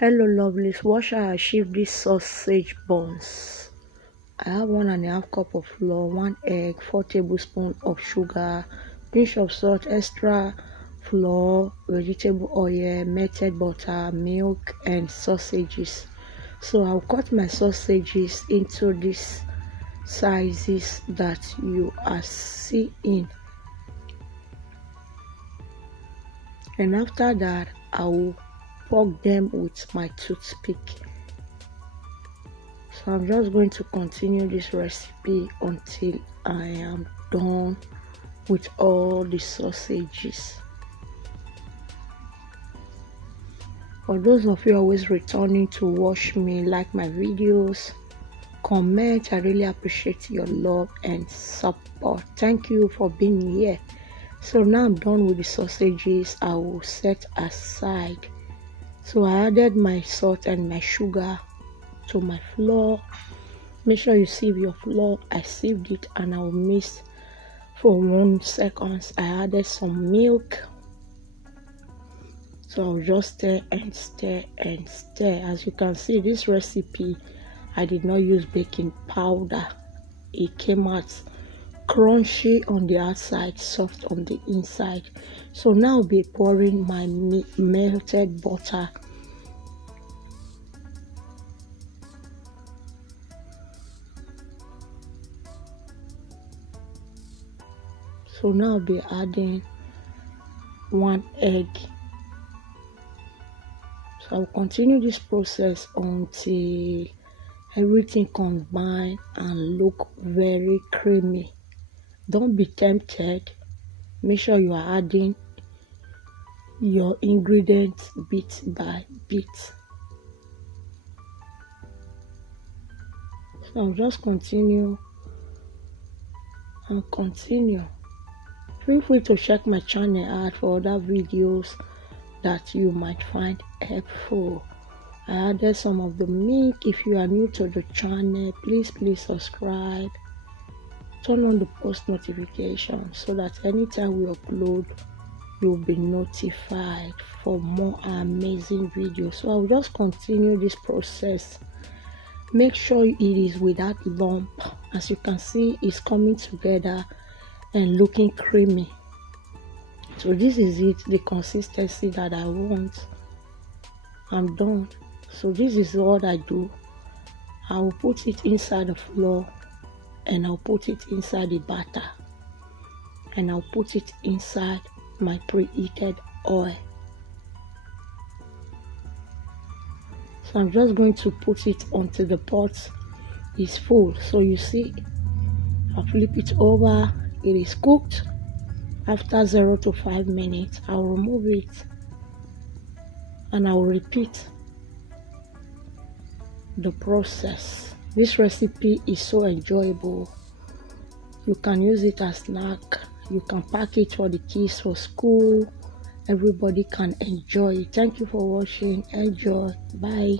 Hello lovelies, what shall I achieve these sausage buns? I have 1.5 cup of flour, 1 egg, 4 tablespoons of sugar, pinch of salt, extra flour, vegetable oil, melted butter, milk and sausages. So I'll cut my sausages into these sizes that you are seeing, and after that I will poke them with my toothpick. So I'm just going to continue this recipe until I am done with all the sausages. For those of you always returning to watch me, like my videos, comment, I really appreciate your love and support. Thank you for being here. So now I'm done with the sausages. I will set aside. So I added my salt and my sugar to my flour. Make sure you sieve your flour. I sieved it and I will mix for 1 second. I added some milk. So I'll just stir and stir and stir. As you can see, this recipe I did not use baking powder. It came out crunchy on the outside, soft on the inside. So now I'll be pouring my melted butter. So now I'll be adding 1 egg. So I'll continue this process until everything combine and look very creamy. Don't be tempted. Make sure you are adding your ingredients bit by bit. So I'll just continue and continue. Feel free to check my channel out for other videos that you might find helpful. I added some of the milk. If you are new to the channel, please subscribe. Turn on the post notification so that anytime we upload, you'll be notified for more amazing videos. So I'll just continue this process. Make sure it is without lump. As you can see, it's coming together and looking creamy. So this is it, the consistency that I want. I'm done. So this is what I do. I will put it inside the flour, and I'll put it inside the batter, and I'll put it inside my preheated oil. So I'm just going to put it until the pot is full. So you see, I'll flip it over. It is cooked. After 0 to 5 minutes, I'll remove it and I'll repeat the process. This recipe is so enjoyable. You can use it as snack. You can pack it for the kids for school. Everybody can enjoy it. Thank you for watching. Enjoy. Bye.